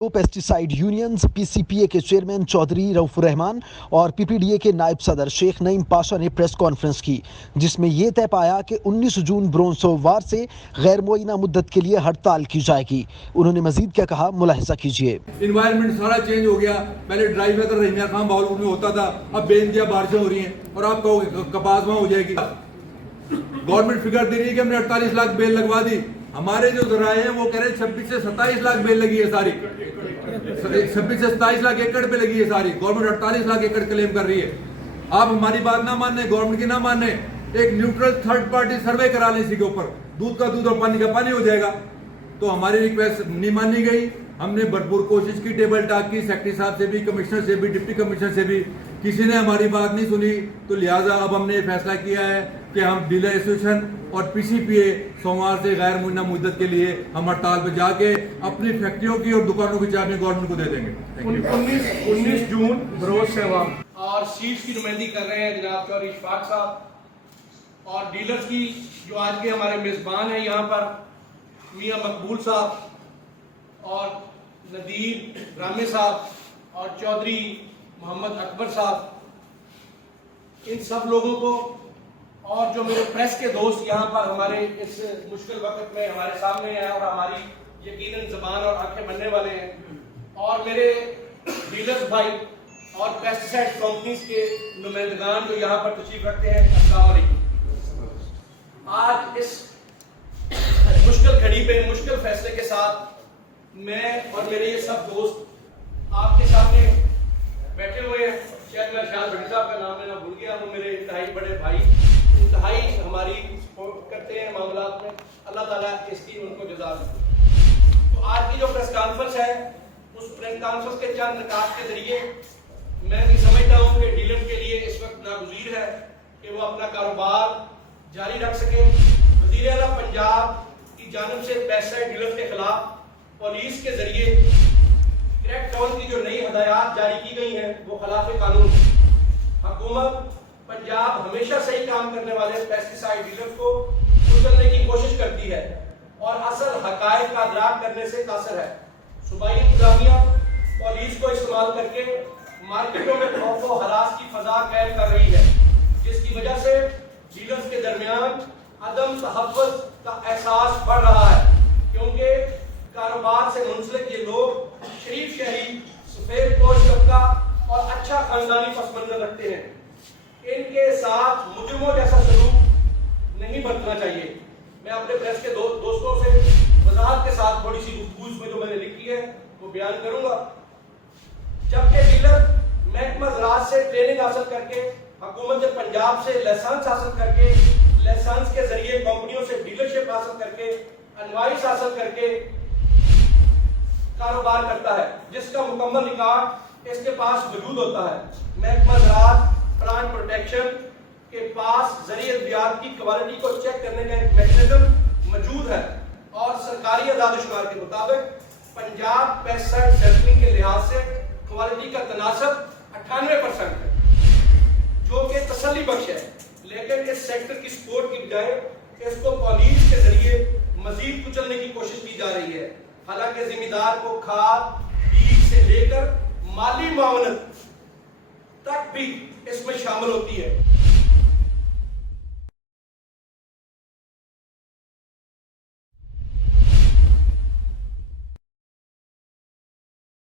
Pesticide unions पीसीपीए के chairman Chaudhary Rauf Rahman और पीपीडीए के नायब सदर शेख नईम पाशा ने प्रेस कॉन्फ्रेंस की, जिसमें यह तय पाया कि 19 जून बरोज़ सोमवार से गैर मुअय्यना मुद्दत के लिए हड़ताल की जाएगी। उन्होंने मजीद क्या कहा, मुलाहिजा कीजिए। इन्वायरमेंट सारा चेंज हो गया। पहले ड्राई वेदर रहीमिया खान बावलपुर में होता था, अब बेइंतहा बारिशें हो रही हैं और आप कहोगे कपास वहां हो जाएगी। गवर्नमेंट फिगर दे रही है कि हमने 48 लाख बेल लगवा दी। हमारे जो जराए हैं वो कह रहे हैं 26 से 27 लाख बेल लगी है सारी, 26 से 27 लाख एकड़ पे लगी है सारी। गवर्नमेंट 48 लाख एकड़ क्लेम कर रही है। आप हमारी बात ना माने, गवर्नमेंट की ना माने, एक न्यूट्रल थर्ड पार्टी सर्वे करा लें इसी के ऊपर, दूध का दूध और पानी का पानी हो जाएगा। तो हमारी रिक्वेस्ट नहीं मानी गई। हमने भरपूर कोशिश की, टेबल टॉक की, सेक्रेटरी साहब से भी, कमिश्नर से भी, डिप्टी कमिश्नर से भी, किसी ने हमारी बात नहीं सुनी। तो लिहाजा अब हमने ये फैसला किया है कि हम डीलर एसोसिएशन और पीसीपीए सोमवार से गैर मुअय्यना मुद्दत के लिए हम हड़ताल पर जाके अपनी फैक्ट्रियों की और दुकानों की चाबी गवर्नमेंट को दे देंगे। 19 जून बरोज़ सेवा और सीट्स की नुमाइंदगी कर रहे हैं जनाब चौधरी इशफाक साहब, और डीलर्स की जो आज के हमारे मेज़बान हैं यहाँ पर मियाँ मकबूल साहब और नदीर रामे साहब और चौधरी मोहम्मद अकबर साहब, इन सब लोगों को और जो मेरे प्रेस के दोस्त यहाँ पर हमारे इस मुश्किल वक्त में हमारे सामने हैं और हमारी यकीनन ज़बान और आंखें बनने वाले हैं, और मेरे डीलर्स भाई और पेस्टिसाइड कंपनीज के नुमाइंदगान जो यहाँ पर तशरीफ रखते हैं, अस्सलाम वालेकुम। आज इस मुश्किल घड़ी पे मुश्किल फैसले के साथ मैं और मेरे ये सब दोस्त आपके सामने बैठे हुए हैं। शायद मैं शायद भट्टी साहब का नाम लेना भूल गया, वो मेरे इंतहाई बड़े भाई, इंतहाई हमारी सपोर्ट करते हैं मामलात में। अल्लाह ताला इसकी उनको जज़ा दे। तो आज की जो प्रेस कॉन्फ्रेंस है, उस प्रेस कॉन्फ्रेंस के चंद निकात के जरिए मैं भी समझता हूँ कि डीलर के लिए इस वक्त नागुज़ीर है कि वो अपना कारोबार जारी रख सके। वज़ीर आला पंजाब की जानिब से पेस्टिसाइड डीलर के खिलाफ पुलिस के जरिए क्रैक डाउन की जो नई हदायत जारी की गई हैं वो खिलाफ कानून है। हुकूमत पंजाब हमेशा सही काम करने वाले पेस्टिसाइड डीलर को कुचलने की कोशिश करती है और असल हकायक का इदराक करने से कासिर है। सूबाई इंतजामिया पुलिस को इस्तेमाल करके मार्केटों में खौफ व हरास की फजा कायम कर रही है, जिसकी वजह से डीलर्स के दरमियान अदम तहफ़्फ़ुज़ का एहसास बढ़ रहा है, क्योंकि कारोबार से मुंसलिक ये लोग शरीफ शहरी, सफेद पोश तबका और अच्छा खानदानी पस मंजर रखते हैं। इनके साथ मुजरिमों जैसा सलूक नहीं बरतना चाहिए। मैं अपने प्रेस के दोस्तों से वजाहत के साथ थोड़ी सी गुफ्तगू में जो मैंने लिखी है वो बयान करूंगा। जबकि डीलर महकमा ज़राअत से ट्रेनिंग हासिल करके, हुकूमत पंजाब से लाइसेंस हासिल करके, लाइसेंस के जरिए कंपनियों से डीलरशिप हासिल करके, इनवॉइस हासिल करके कारोबार करता है, जिसका मुकम्मल रिकॉर्ड इसके पास मौजूद होता है। महकमा ज़राअत प्लांट प्रोटेक्शन के पास ज़रिए अद्वियात की क्वालिटी को चेक करने का एक मैकेनिज्म मौजूद है, और सरकारी आदाद-ओ-शुमार के मुताबिक पंजाब पेस्टिसाइड सैंपलिंग के लिहाज से क्वालिटी का तनासब 98% है, जो कि तसल्ली बख्श है। लेकिन इस सेक्टर की सपोर्ट की बजाय इसको पुलिस के जरिए मजीद कुचलने की कोशिश की जा रही है। हालांकि जिम्मेदार को खाद, बीज से लेकर माली मावनत तक भी इसमें शामिल होती है।